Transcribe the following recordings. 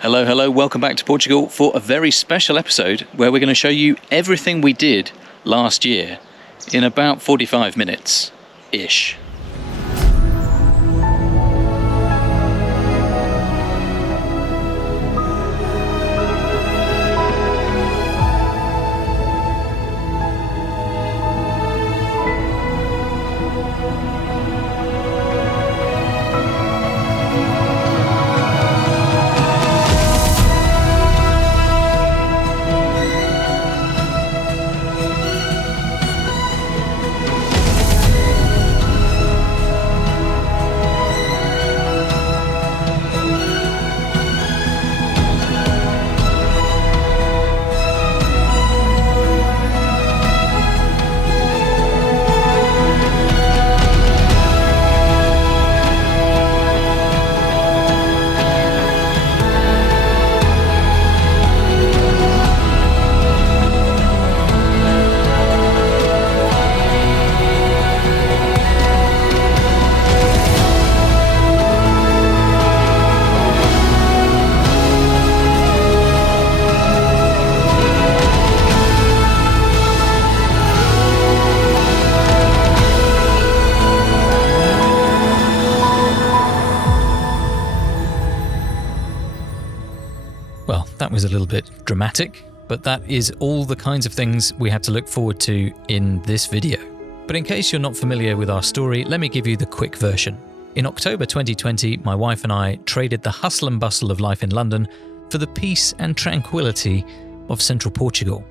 Hello, hello, welcome back to Portugal for a very special episode where we're going to show you everything we did last year in about 45 minutes-ish. Well, that was a little bit dramatic, but that is all the kinds of things we had to look forward to in this video. But in case you're not familiar with our story, let me give you the quick version. In October 2020, my wife and I traded the hustle and bustle of life in London for the peace and tranquility of central Portugal.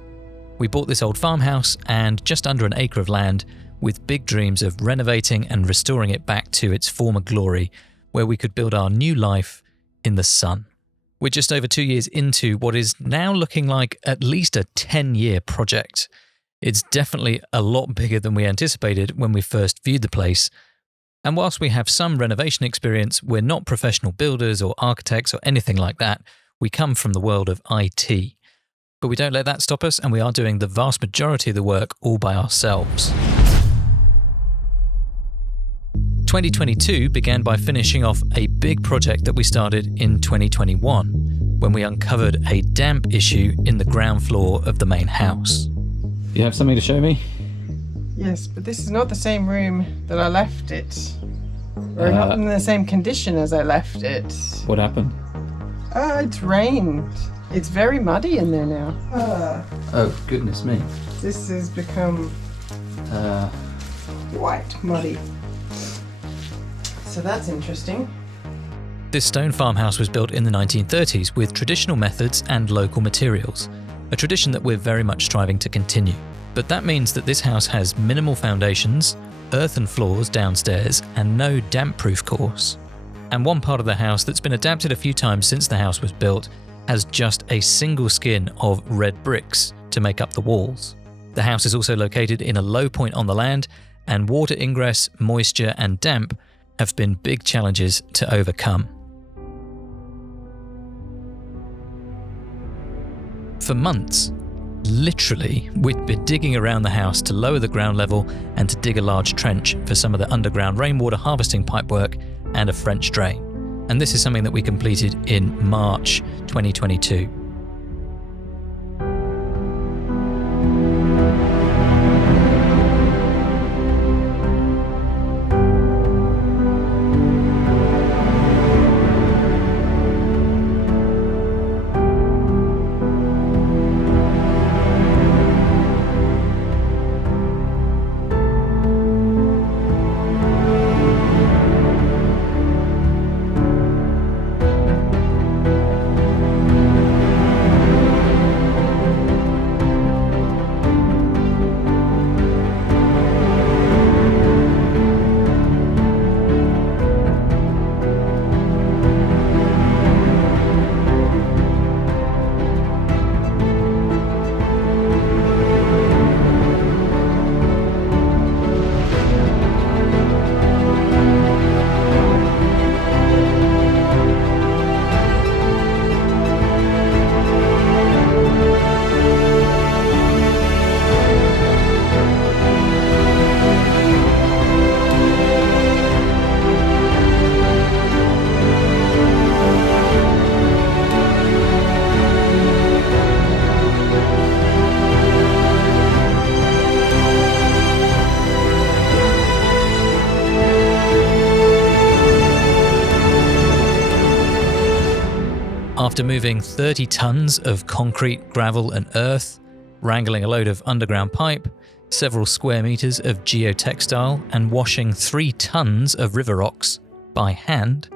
We bought this old farmhouse and just under an acre of land with big dreams of renovating and restoring it back to its former glory, where we could build our new life in the sun. We're just over 2 years into what is now looking like at least a 10-year project. It's definitely a lot bigger than we anticipated when we first viewed the place. And whilst we have some renovation experience, we're not professional builders or architects or anything like that. We come from the world of IT. But we don't let that stop us, and we are doing the vast majority of the work all by ourselves. 2022 began by finishing off a big project that we started in 2021, when we uncovered a damp issue in the ground floor of the main house. You have something to show me? Yes, but this is not the same room that I left it. Or not in the same condition as I left it. What happened? It's rained. It's very muddy in there now. Oh, goodness me. This has become white muddy. So that's interesting. This stone farmhouse was built in the 1930s with traditional methods and local materials, a tradition that we're very much striving to continue. But that means that this house has minimal foundations, earthen floors downstairs, and no damp-proof course. And one part of the house that's been adapted a few times since the house was built has just a single skin of red bricks to make up the walls. The house is also located in a low point on the land, and water ingress, moisture, and damp have been big challenges to overcome. For months, literally, we'd been digging around the house to lower the ground level and to dig a large trench for some of the underground rainwater harvesting pipework and a French drain. And this is something that we completed in March 2022. After moving 30 tons of concrete, gravel and earth, wrangling a load of underground pipe, several square meters of geotextile and washing 3 tons of river rocks by hand,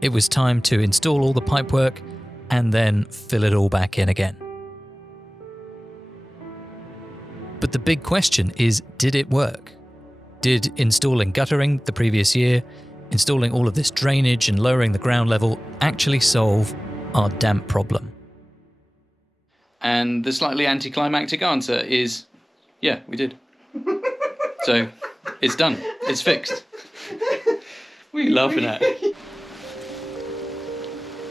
it was time to install all the pipework and then fill it all back in again. But the big question is, did it work? Did installing guttering the previous year, installing all of this drainage and lowering the ground level actually solve our damp problem? And the slightly anticlimactic answer is, yeah, we did. So, it's done. It's fixed. What are you laughing at?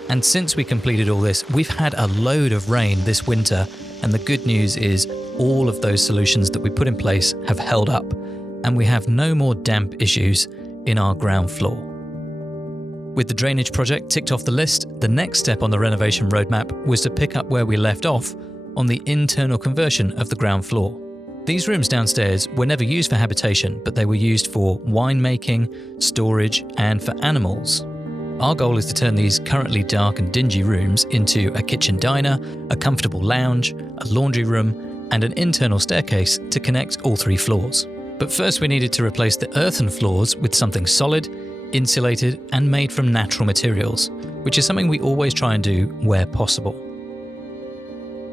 And since we completed all this, we've had a load of rain this winter, and the good news is all of those solutions that we put in place have held up, and we have no more damp issues in our ground floor. With the drainage project ticked off the list, the next step on the renovation roadmap was to pick up where we left off on the internal conversion of the ground floor. These rooms downstairs were never used for habitation, but they were used for winemaking, storage, and for animals. Our goal is to turn these currently dark and dingy rooms into a kitchen diner, a comfortable lounge, a laundry room, and an internal staircase to connect all 3 floors. But first we needed to replace the earthen floors with something solid, insulated, and made from natural materials, which is something we always try and do where possible.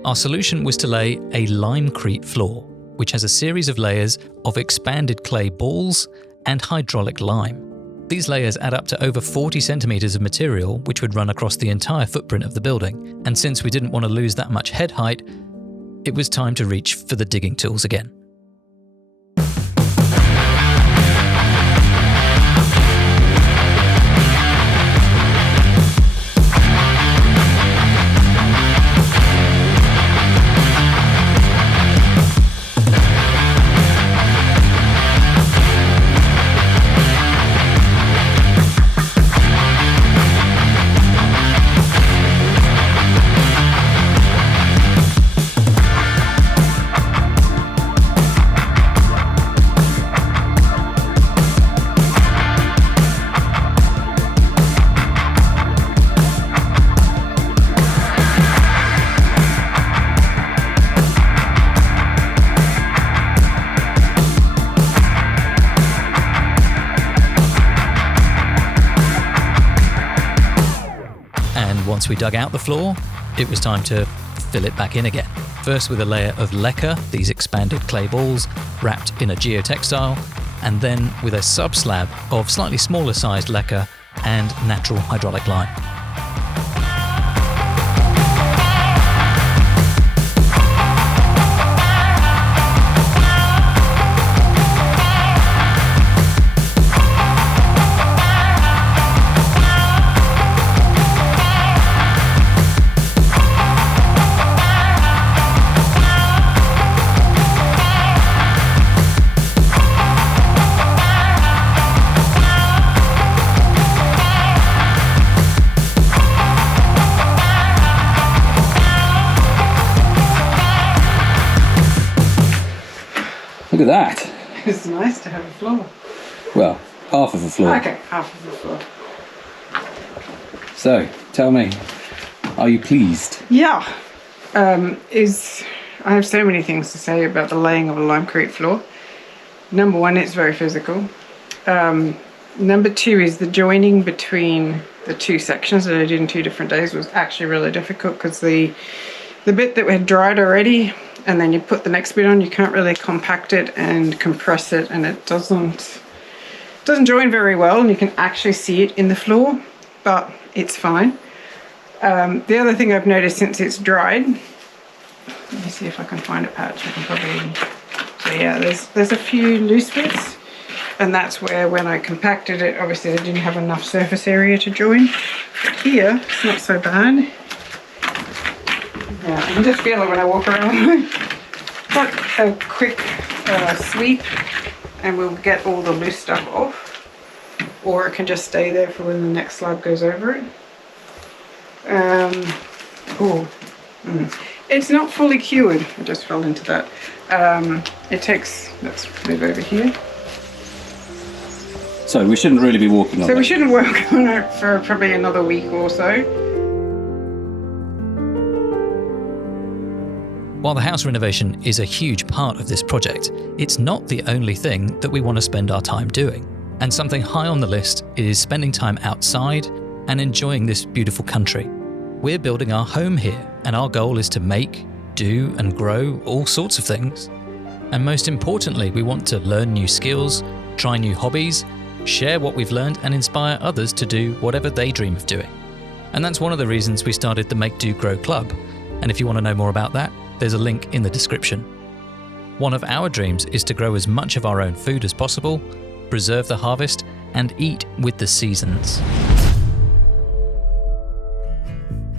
Our solution was to lay a limecrete floor, which has a series of layers of expanded clay balls and hydraulic lime. These layers add up to over 40 centimeters of material, which would run across the entire footprint of the building. And since we didn't want to lose that much head height, it was time to reach for the digging tools again. Once we dug out the floor, it was time to fill it back in again. First with a layer of leca, these expanded clay balls wrapped in a geotextile, and then with a sub-slab of slightly smaller sized leca and natural hydraulic lime. Look at that. It's nice to have a floor. Well, half of a floor. Okay, half of the floor. So, tell me, are you pleased? Yeah. I have so many things to say about the laying of a limecrete floor. Number one, it's very physical. Number two is the joining between the 2 sections that I did in 2 different days was actually really difficult because the bit that had dried already, and then you put the next bit on, you can't really compact it and compress it, and it doesn't join very well, and you can actually see it in the floor, but it's fine. The other thing I've noticed since it's dried, let me see if I can find a patch. I can probably, so yeah, there's a few loose bits, and that's where when I compacted it, obviously they didn't have enough surface area to join. But here, it's not so bad. Yeah, I can just feel it when I walk around. But a quick sweep and we'll get all the loose stuff off, or it can just stay there for when the next slab goes over it. It's not fully cured. I just fell into that. Let's move over here. So we shouldn't really be walking on it. So we shouldn't work on it for probably another week or so. While the house renovation is a huge part of this project, it's not the only thing that we want to spend our time doing. And something high on the list is spending time outside and enjoying this beautiful country. We're building our home here, and our goal is to make, do, and grow all sorts of things. And most importantly, we want to learn new skills, try new hobbies, share what we've learned, and inspire others to do whatever they dream of doing. And that's one of the reasons we started the Make Do Grow Club. And if you want to know more about that, there's a link in the description. One of our dreams is to grow as much of our own food as possible, preserve the harvest, and eat with the seasons.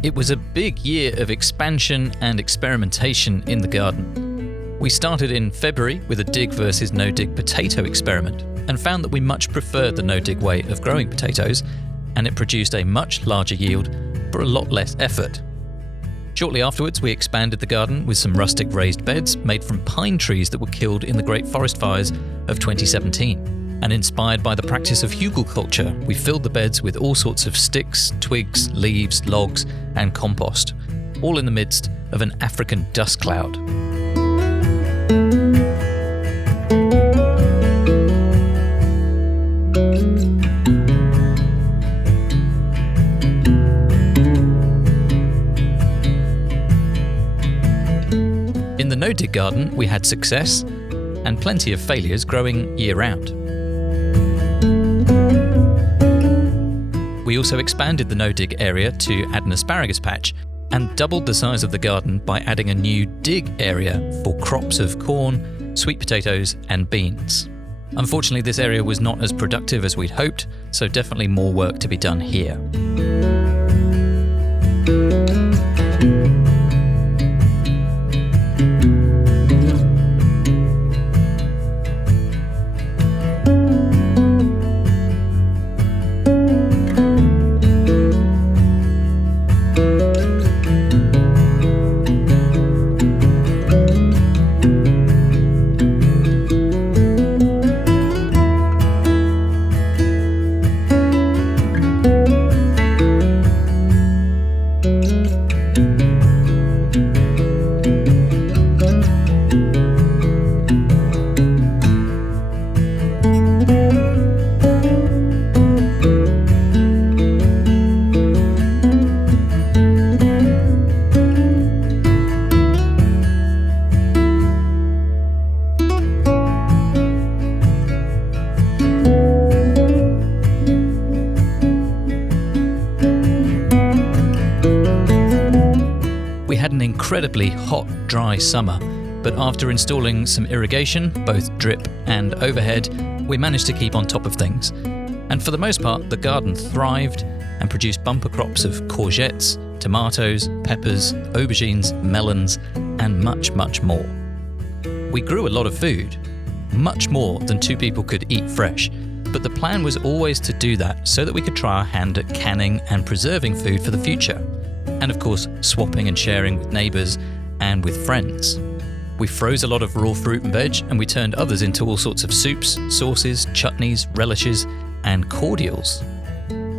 It was a big year of expansion and experimentation in the garden. We started in February with a dig versus no-dig potato experiment and found that we much preferred the no-dig way of growing potatoes, and it produced a much larger yield for a lot less effort. Shortly afterwards, we expanded the garden with some rustic raised beds made from pine trees that were killed in the Great Forest Fires of 2017. And inspired by the practice of hugelkultur, we filled the beds with all sorts of sticks, twigs, leaves, logs, and compost, all in the midst of an African dust cloud. In the no-dig garden, we had success and plenty of failures growing year-round. We also expanded the no-dig area to add an asparagus patch and doubled the size of the garden by adding a new dig area for crops of corn, sweet potatoes, and beans. Unfortunately, this area was not as productive as we'd hoped, so definitely more work to be done here. Incredibly hot, dry summer, but after installing some irrigation, both drip and overhead, we managed to keep on top of things. And for the most part, the garden thrived and produced bumper crops of courgettes, tomatoes, peppers, aubergines, melons, and much, much more. We grew a lot of food, much more than 2 people could eat fresh, but the plan was always to do that so that we could try our hand at canning and preserving food for the future. And of course, swapping and sharing with neighbours and with friends. We froze a lot of raw fruit and veg, and we turned others into all sorts of soups, sauces, chutneys, relishes, and cordials.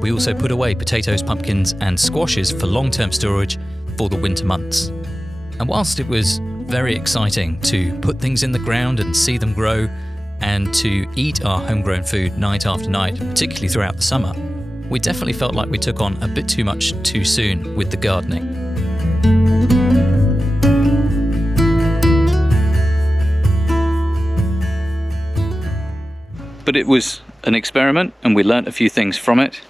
We also put away potatoes, pumpkins, and squashes for long-term storage for the winter months. And whilst it was very exciting to put things in the ground and see them grow, and to eat our homegrown food night after night, particularly throughout the summer, we definitely felt like we took on a bit too much too soon with the gardening. But it was an experiment and we learnt a few things from it.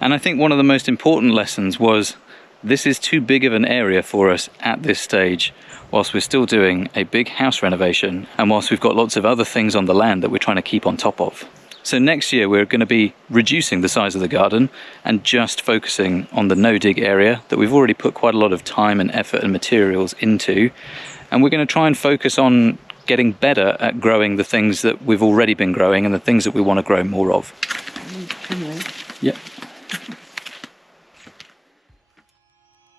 And I think one of the most important lessons was this is too big of an area for us at this stage, whilst we're still doing a big house renovation and whilst we've got lots of other things on the land that we're trying to keep on top of. So next year we're going to be reducing the size of the garden and just focusing on the no-dig area that we've already put quite a lot of time and effort and materials into. And we're going to try and focus on getting better at growing the things that we've already been growing and the things that we want to grow more of. Yep.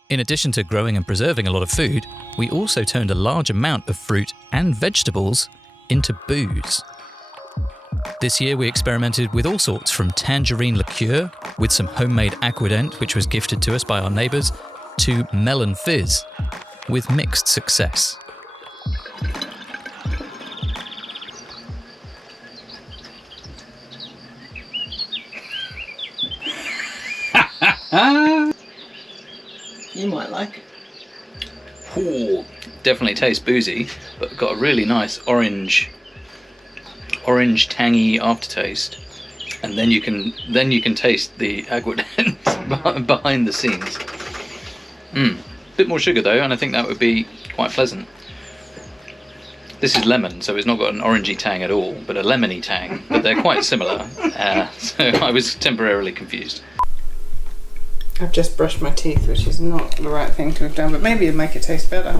In addition to growing and preserving a lot of food, we also turned a large amount of fruit and vegetables into booze. This year we experimented with all sorts, from tangerine liqueur with some homemade aquadent which was gifted to us by our neighbours, to melon fizz with mixed success. You might like it. Ooh, definitely tastes boozy, but got a really nice orange tangy aftertaste. And then you can taste the aguardente behind the scenes. Bit more sugar though, and I think that would be quite pleasant. This is lemon, so it's not got an orangey tang at all, but a lemony tang. But they're quite similar, so I was temporarily confused. I've just brushed my teeth, which is not the right thing to have done, but maybe it'll make it taste better.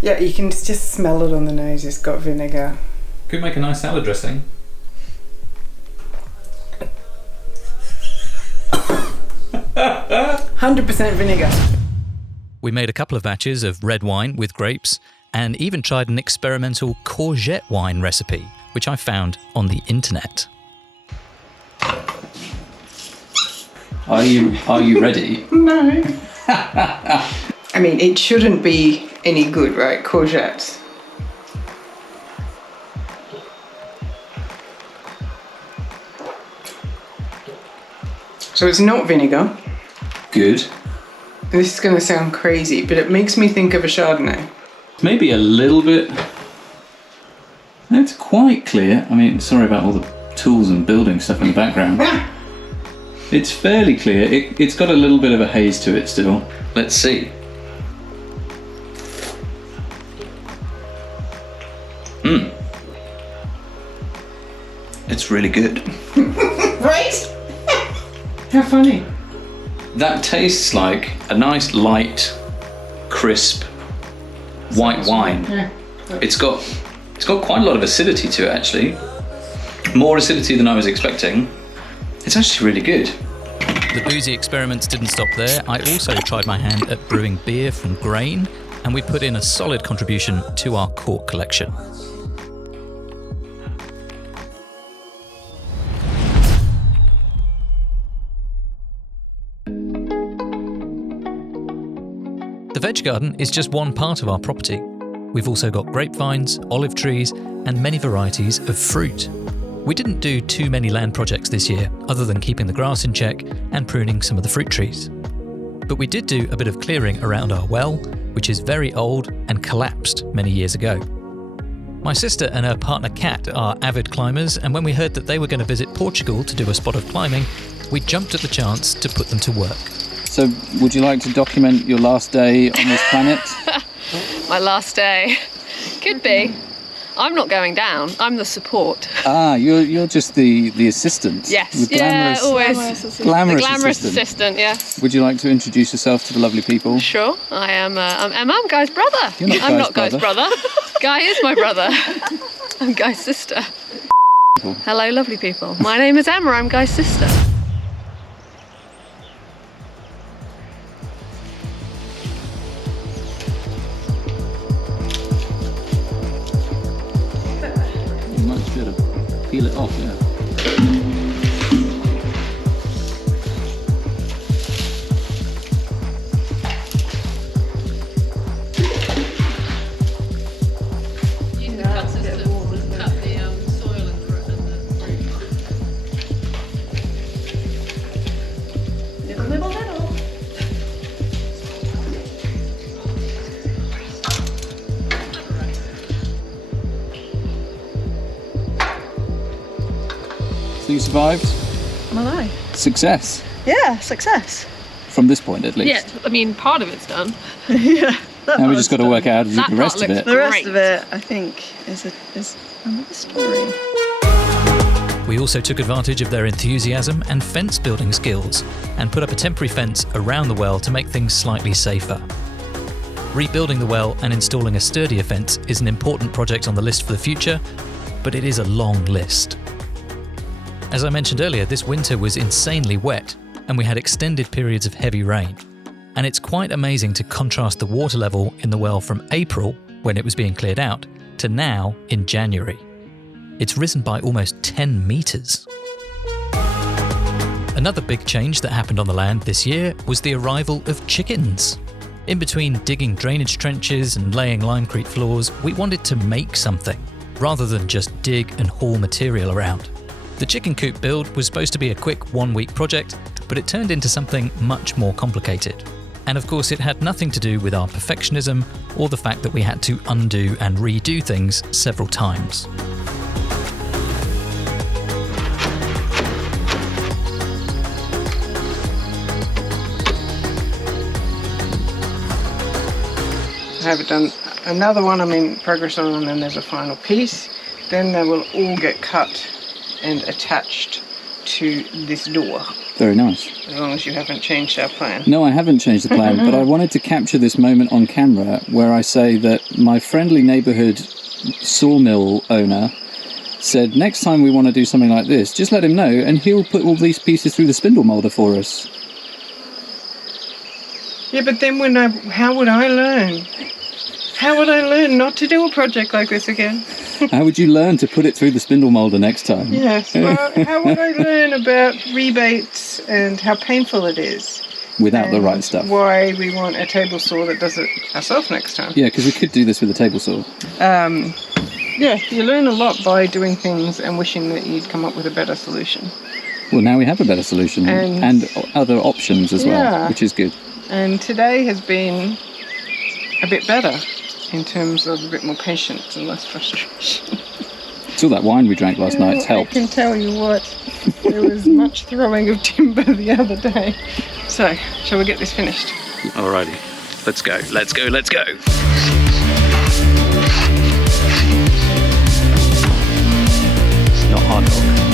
Yeah, you can just smell it on the nose. It's got vinegar. Could make a nice salad dressing. %100% vinegar. We made a couple of batches of red wine with grapes and even tried an experimental courgette wine recipe, which I found on the internet. Are you ready? No. I mean, it shouldn't be any good, right? Courgettes. So it's not vinegar. Good. This is going to sound crazy, but it makes me think of a Chardonnay. Maybe a little bit. It's quite clear. I mean, sorry about all the tools and building stuff in the background. It's fairly clear. It's got a little bit of a haze to it still. Let's see. It's really good. Right? How funny. That tastes like a nice light, crisp white wine. Yeah. It's got quite a lot of acidity to it actually. More acidity than I was expecting. It's actually really good. The boozy experiments didn't stop there. I also tried my hand at brewing beer from grain, and we put in a solid contribution to our cork collection. The veg garden is just one part of our property. We've also got grapevines, olive trees, and many varieties of fruit. We didn't do too many land projects this year, other than keeping the grass in check and pruning some of the fruit trees. But we did do a bit of clearing around our well, which is very old and collapsed many years ago. My sister and her partner Kat are avid climbers, and when we heard that they were going to visit Portugal to do a spot of climbing, we jumped at the chance to put them to work. So, would you like to document your last day on this planet? My last day. Could be. I'm not going down. I'm the support. Ah, you're just the assistant. Yes. The glamorous, Glamorous glamorous assistant, yes. Would you like to introduce yourself to the lovely people? Sure. I am I'm Emma. I'm Guy's brother. You're not I'm Guy's not Guy's brother. Guy is my brother. I'm Guy's sister. Hello, lovely people. My name is Emma. I'm Guy's sister. You might just be able to peel it off, yeah. So you survived? I'm alive. Success. Yeah, success. From this point, at least. Yeah, I mean, part of it's done. Yeah. Now we just got to work out how to do That the rest part of looks it. The rest Great. of it, I think, is another story. We also took advantage of their enthusiasm and fence building skills and put up a temporary fence around the well to make things slightly safer. Rebuilding the well and installing a sturdier fence is an important project on the list for the future, but it is a long list. As I mentioned earlier, this winter was insanely wet and we had extended periods of heavy rain. And it's quite amazing to contrast the water level in the well from April, when it was being cleared out, to now in January. It's risen by almost 10 metres. Another big change that happened on the land this year was the arrival of chickens. In between digging drainage trenches and laying limecrete floors, we wanted to make something, rather than just dig and haul material around. The chicken coop build was supposed to be a quick 1-week project, but it turned into something much more complicated. And of course, it had nothing to do with our perfectionism or the fact that we had to undo and redo things several times. I have done another one I'm in progress on, and then there's a final piece. Then they will all get cut and attached to this door, Very nice. as long as you haven't changed our plan. No, I haven't changed the plan, but I wanted to capture this moment on camera where I say that my friendly neighbourhood sawmill owner said next time we want to do something like this, just let him know and he'll put all these pieces through the spindle moulder for us. Yeah, but then how would I learn? How would I learn not to do a project like this again? How would you learn to put it through the spindle moulder next time? Yes, well, how would I learn about rebates and how painful it is? Without the And right stuff. why we want a table saw that does it ourselves next time. Yeah, because we could do this with a table saw. Yeah, you learn a lot by doing things and wishing that you'd come up with a better solution. Well, now we have a better solution and other options as well, Yeah. which is good. And today has been a bit better in terms of a bit more patience and less frustration. It's all that wine we drank last night's I helped. can tell you what, there was much throwing of timber the other day. So, shall we get this finished? Alrighty, let's go, let's go, let's go. It's not hard dog.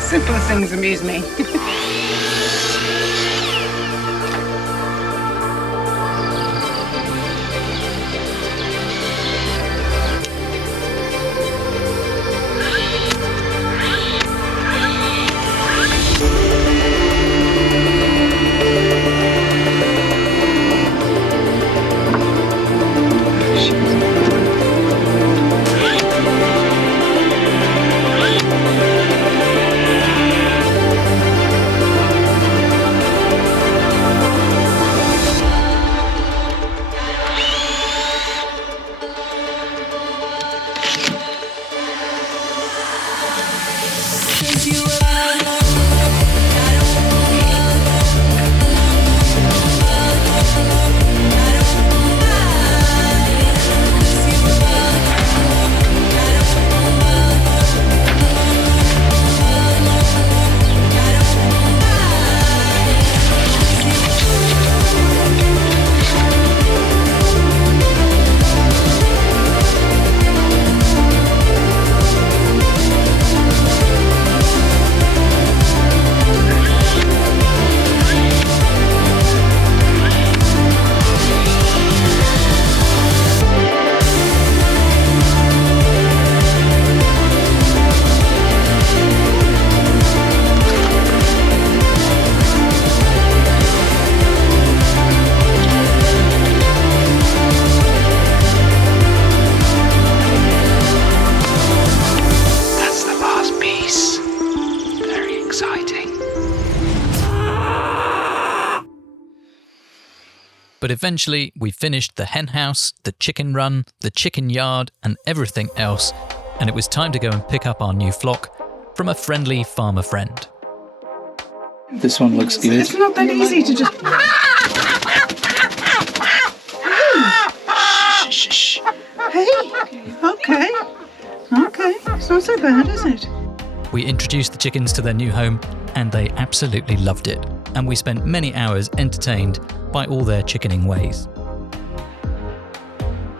Simpler things amuse me. But eventually we finished the hen house, the chicken run, the chicken yard and everything else, and it was time to go and pick up our new flock from a friendly farmer friend. This one looks good. It's not that easy to just... Shh. Hey, okay. It's not so bad, is it? We introduced the chickens to their new home and they absolutely loved it. And we spent many hours entertained by all their chickening ways.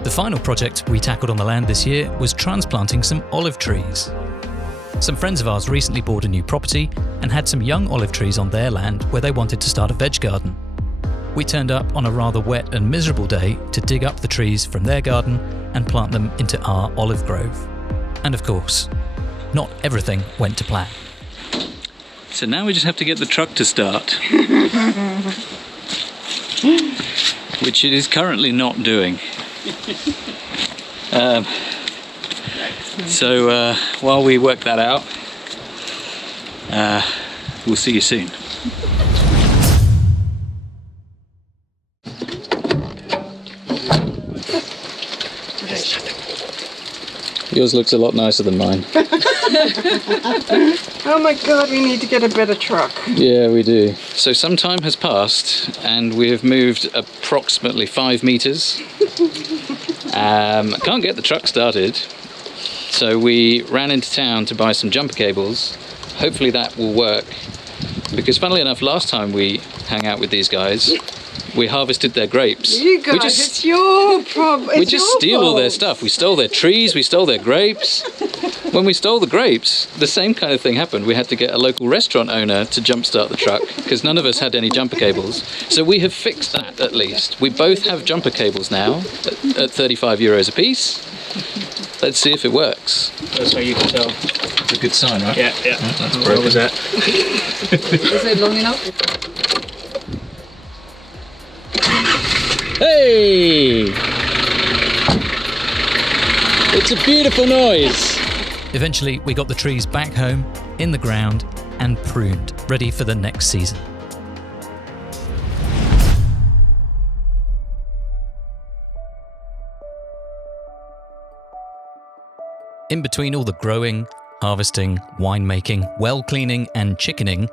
The final project we tackled on the land this year was transplanting some olive trees. Some friends of ours recently bought a new property and had some young olive trees on their land where they wanted to start a veg garden. We turned up on a rather wet and miserable day to dig up the trees from their garden and plant them into our olive grove. And of course, not everything went to plan. So now we just have to get the truck to start. Which it is currently not doing. So while we work that out, we'll see you soon. Yours looks a lot nicer than mine. Oh my god, we need to get a better truck. Yeah, we do. So some time has passed and we have moved approximately 5 meters. Can't get the truck started. So we ran into town to buy some jumper cables. Hopefully that will work. Because funnily enough, last time we hung out with these guys, we harvested their grapes. You guys, it's your problem. We just steal all their stuff. We stole their trees, we stole their grapes. When we stole the grapes, the same kind of thing happened. We had to get a local restaurant owner to jumpstart the truck because none of us had any jumper cables. So we have fixed that at least. We both have jumper cables now at 35 euros a piece. Let's see if it works. That's how you can tell. It's a good sign, right? Yeah. That's What was that? Is it long enough? Hey! It's a beautiful noise. Eventually, we got the trees back home, in the ground, and pruned, ready for the next season. In between all the growing, harvesting, winemaking, well cleaning, and chickening,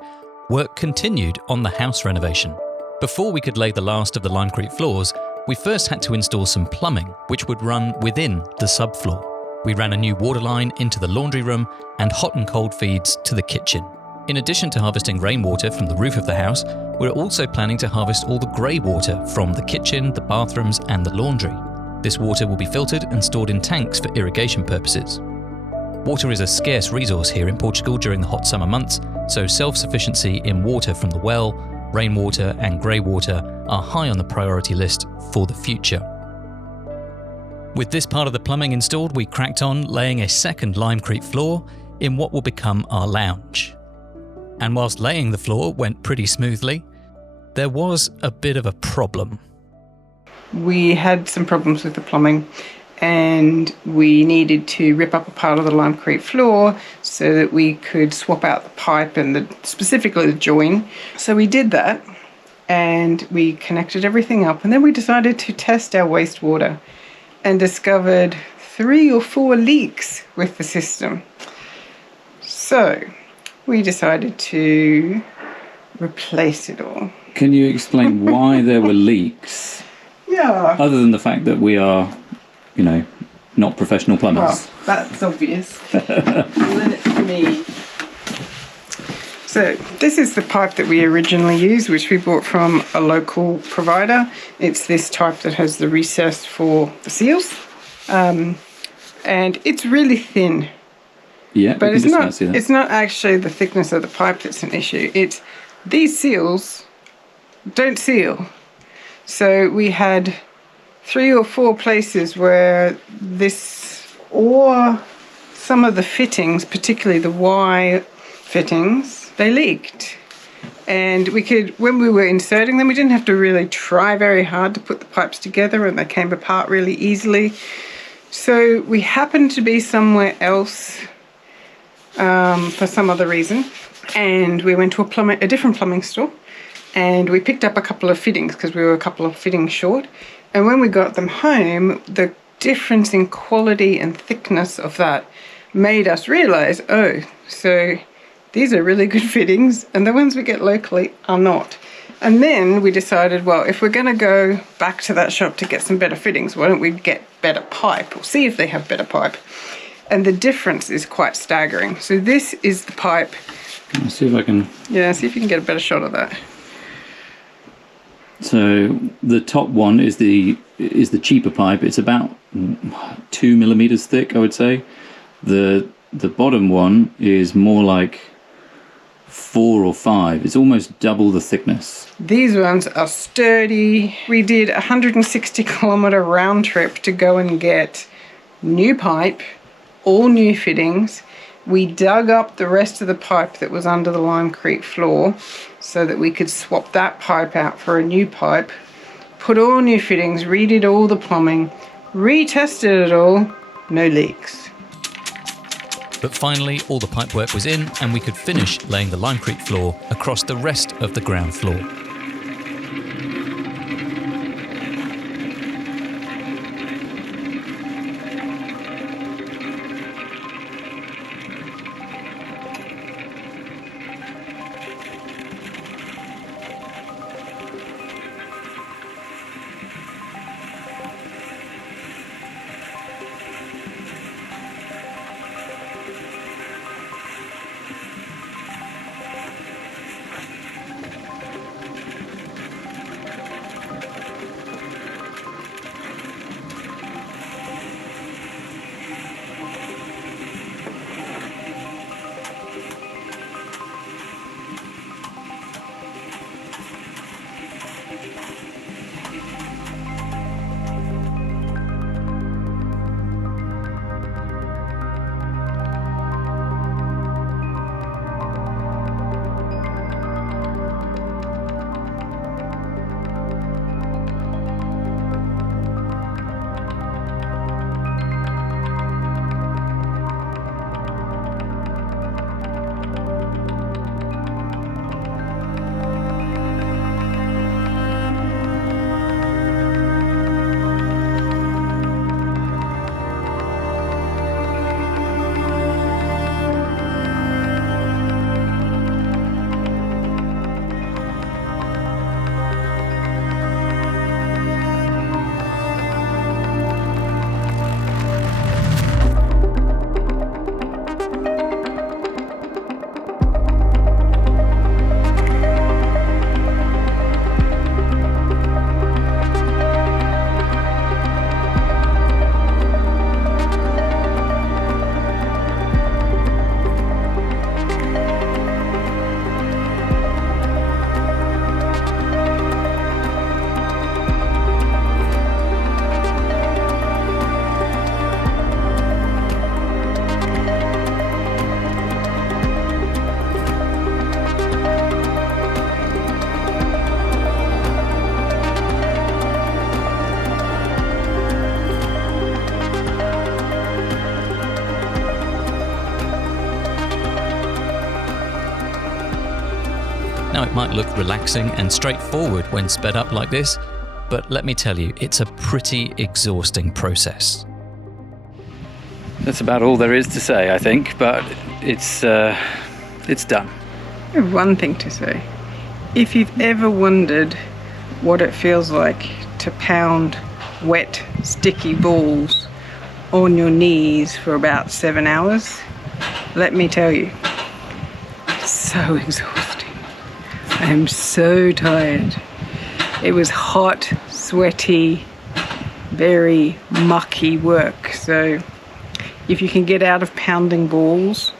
work continued on the house renovation. Before we could lay the last of the limecrete floors, we first had to install some plumbing, which would run within the subfloor. We ran a new water line into the laundry room and hot and cold feeds to the kitchen. In addition to harvesting rainwater from the roof of the house, we're also planning to harvest all the grey water from the kitchen, the bathrooms, and the laundry. This water will be filtered and stored in tanks for irrigation purposes. Water is a scarce resource here in Portugal during the hot summer months, so self-sufficiency in water from the well, rainwater and grey water are high on the priority list for the future. With this part of the plumbing installed, we cracked on laying a second limecrete floor in what will become our lounge. And whilst laying the floor went pretty smoothly, there was a bit of a problem. We had some problems with the plumbing and we needed to rip up a part of the limecrete floor so that we could swap out the pipe and specifically the join. So we did that and we connected everything up, and then we decided to test our wastewater and discovered 3 or 4 leaks with the system. So we decided to replace it all. Can you explain why there were leaks? Yeah. Other than the fact that we are, not professional plumbers. Well, that's obvious. Let me. So this is the pipe that we originally used, which we bought from a local provider. It's this type that has the recess for the seals, and it's really thin. Yeah, but it's not actually the thickness of the pipe that's an issue. It's these seals don't seal. So we had 3 or 4 places where this, or some of the fittings, particularly the Y fittings, they leaked. And we could, when we were inserting them, we didn't have to really try very hard to put the pipes together, and they came apart really easily. So we happened to be somewhere else for some other reason, and we went to a different plumbing store, and we picked up a couple of fittings because we were a couple of fittings short. And when we got them home, the difference in quality and thickness of that made us realize, so these are really good fittings and the ones we get locally are not. And then we decided, well, if we're going to go back to that shop to get some better fittings, why don't we get better pipe or see if they have better pipe? And the difference is quite staggering. So this is the pipe. Let's see if I can... Yeah, see if you can get a better shot of that. So the top one is the cheaper pipe. It's about 2 millimeters thick, I would say. The bottom one is more like 4 or 5. It's almost double the thickness. These ones are sturdy. We did a 160-kilometer round trip to go and get new pipe, all new fittings. We dug up the rest of the pipe that was under the limecrete floor so that we could swap that pipe out for a new pipe, put all new fittings, redid all the plumbing, retested it all, no leaks. But finally, all the pipework was in and we could finish laying the limecrete floor across the rest of the ground floor. Now, it might look relaxing and straightforward when sped up like this, but let me tell you, it's a pretty exhausting process. That's about all there is to say, I think, but it's done. I have one thing to say. If you've ever wondered what it feels like to pound wet, sticky balls on your knees for about 7 hours, let me tell you, it's so exhausting. I am so tired. It was hot, sweaty, very mucky work. So if you can get out of pounding balls,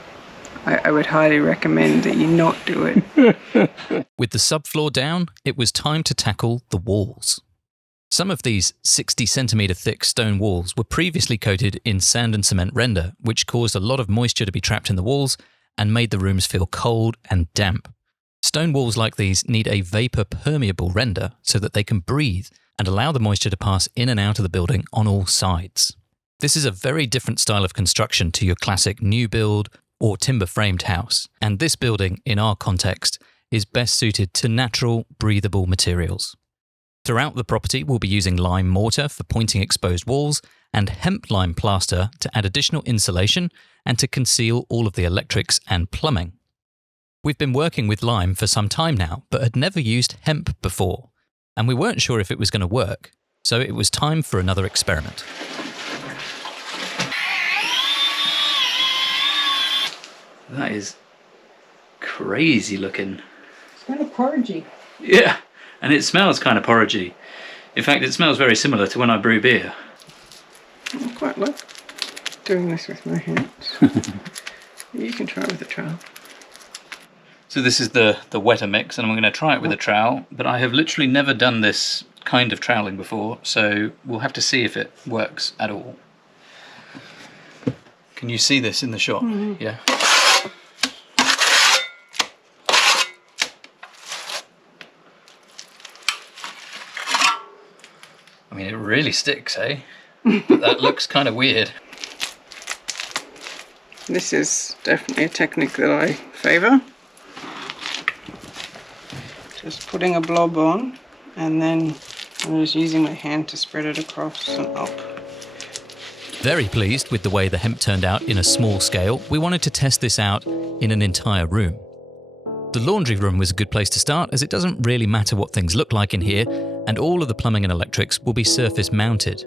I would highly recommend that you not do it. With the subfloor down, it was time to tackle the walls. Some of these 60 centimetre thick stone walls were previously coated in sand and cement render, which caused a lot of moisture to be trapped in the walls and made the rooms feel cold and damp. Stone walls like these need a vapour permeable render so that they can breathe and allow the moisture to pass in and out of the building on all sides. This is a very different style of construction to your classic new build or timber-framed house, and this building, in our context, is best suited to natural, breathable materials. Throughout the property, we'll be using lime mortar for pointing exposed walls and hemp lime plaster to add additional insulation and to conceal all of the electrics and plumbing. We've been working with lime for some time now, but had never used hemp before, and we weren't sure if it was going to work, so it was time for another experiment. That is crazy looking. It's kind of porridgey. Yeah, And it smells kind of porridgey. In fact, it smells very similar to when I brew beer. I quite like doing this with my hands. You can try it with a trowel. So this is the wetter mix, and I'm going to try it with a trowel, but I have literally never done this kind of troweling before, so we'll have to see if it works at all. Can you see this in the shot? Mm-hmm. Yeah. I mean, it really sticks, eh? But that looks kind of weird. This is definitely a technique that I favour. Just putting a blob on, and then I'm just using my hand to spread it across and up. Very pleased with the way the hemp turned out in a small scale, we wanted to test this out in an entire room. The laundry room was a good place to start, as it doesn't really matter what things look like in here, and all of the plumbing and electrics will be surface mounted.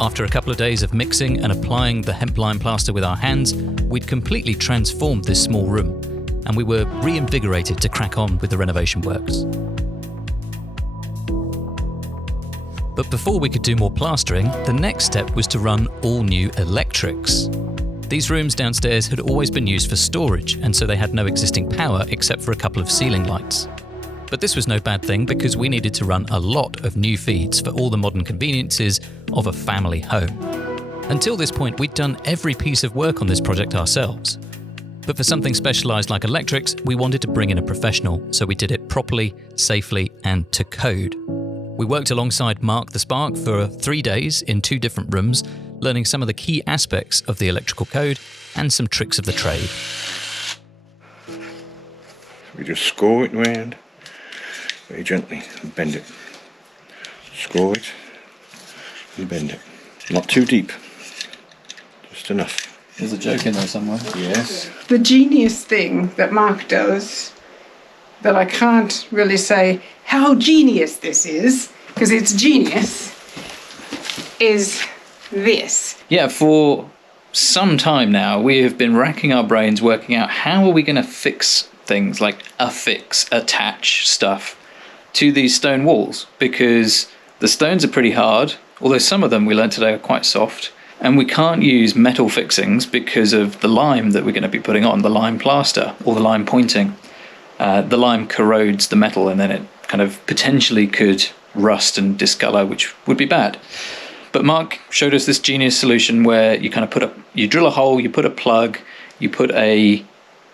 After a couple of days of mixing and applying the hemp lime plaster with our hands, we'd completely transformed this small room, and we were reinvigorated to crack on with the renovation works. But before we could do more plastering, the next step was to run all new electrics. These rooms downstairs had always been used for storage, and so they had no existing power except for a couple of ceiling lights. But this was no bad thing, because we needed to run a lot of new feeds for all the modern conveniences of a family home. Until this point, we'd done every piece of work on this project ourselves. But for something specialised like electrics, we wanted to bring in a professional, so we did it properly, safely, and to code. We worked alongside Mark the Spark for 3 days in 2 different rooms, learning some of the key aspects of the electrical code and some tricks of the trade. We just score it round very gently and bend it. Score it and bend it. Not too deep, just enough. There's a joke in there somewhere. Yes. The genius thing that Mark does, that I can't really say how genius this is, because it's genius, is this. Yeah, for some time now, we have been racking our brains working out how are we going to fix things like attach stuff to these stone walls, because the stones are pretty hard, although some of them we learned today are quite soft, and we can't use metal fixings because of the lime that we're going to be putting on, the lime plaster or the lime pointing. The lime corrodes the metal, and then it kind of potentially could rust and discolor, which would be bad. But Mark showed us this genius solution where you kind of you drill a hole, you put a plug, you put a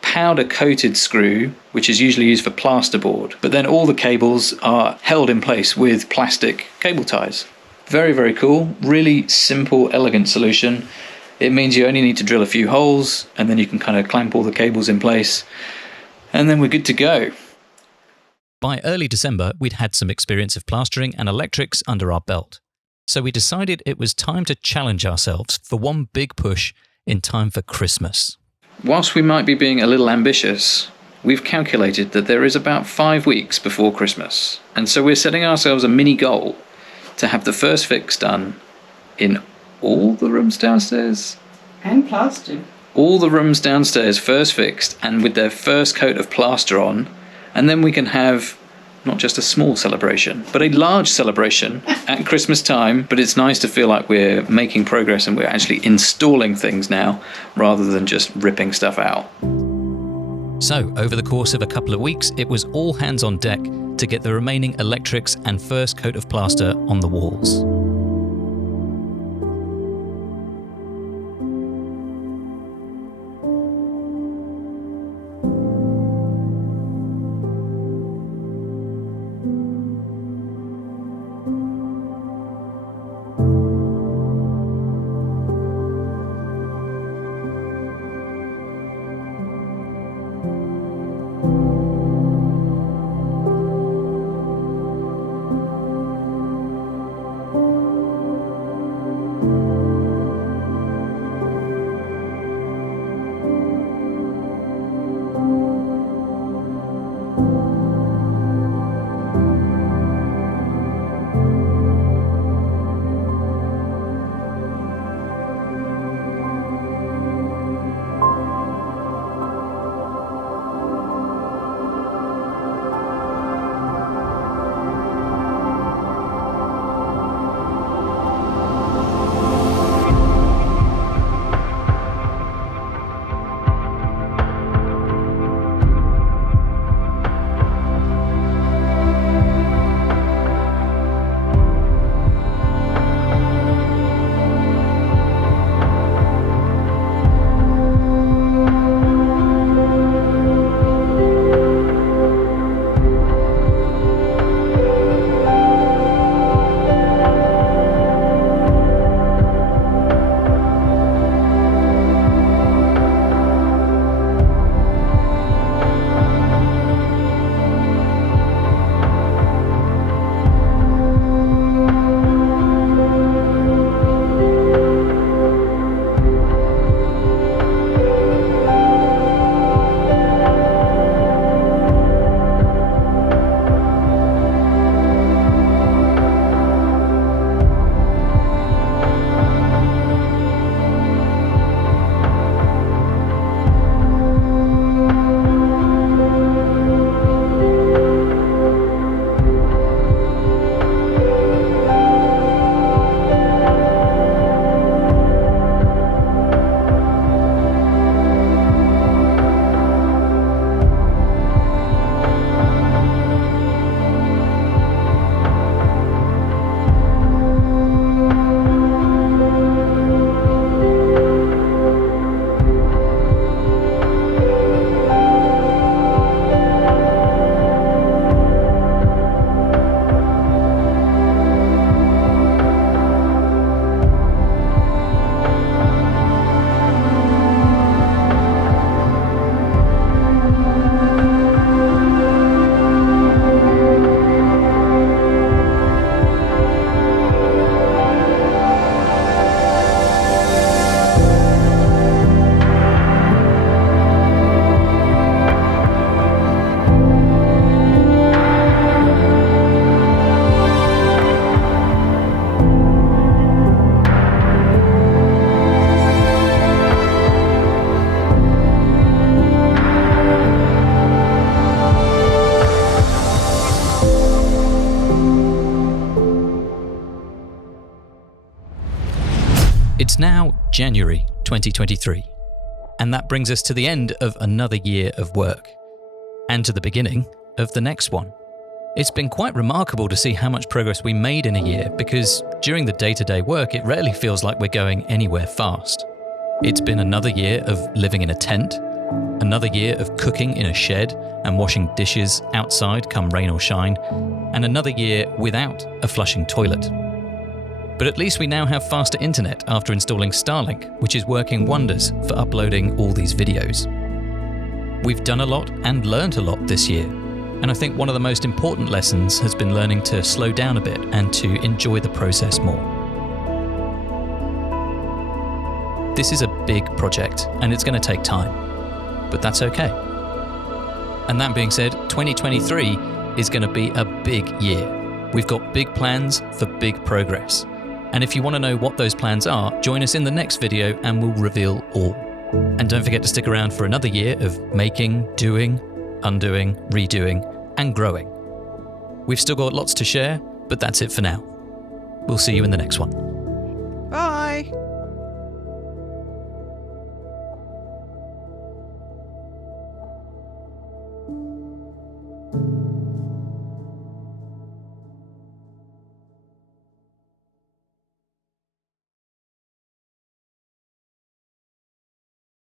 powder coated screw, which is usually used for plasterboard, but then all the cables are held in place with plastic cable ties. Very, very cool, really simple, elegant solution. It means you only need to drill a few holes, and then you can kind of clamp all the cables in place, and then we're good to go. By early December, we'd had some experience of plastering and electrics under our belt. So we decided it was time to challenge ourselves for one big push in time for Christmas. Whilst we might be being a little ambitious, we've calculated that there is about 5 weeks before Christmas. And so we're setting ourselves a mini goal to have the first fix done in all the rooms downstairs. And plastered. All the rooms downstairs first fixed and with their first coat of plaster on. And then we can have not just a small celebration, but a large celebration at Christmas time. But it's nice to feel like we're making progress and we're actually installing things now rather than just ripping stuff out. So, over the course of a couple of weeks, it was all hands on deck to get the remaining electrics and first coat of plaster on the walls. It's now January 2023, and that brings us to the end of another year of work, and to the beginning of the next one. It's been quite remarkable to see how much progress we made in a year, because during the day-to-day work it rarely feels like we're going anywhere fast. It's been another year of living in a tent, another year of cooking in a shed and washing dishes outside come rain or shine, and another year without a flushing toilet. But at least we now have faster internet after installing Starlink, which is working wonders for uploading all these videos. We've done a lot and learnt a lot this year, and I think one of the most important lessons has been learning to slow down a bit and to enjoy the process more. This is a big project and it's going to take time, but that's okay. And that being said, 2023 is going to be a big year. We've got big plans for big progress. And if you want to know what those plans are, join us in the next video and we'll reveal all. And don't forget to stick around for another year of making, doing, undoing, redoing, and growing. We've still got lots to share, but that's it for now. We'll see you in the next one.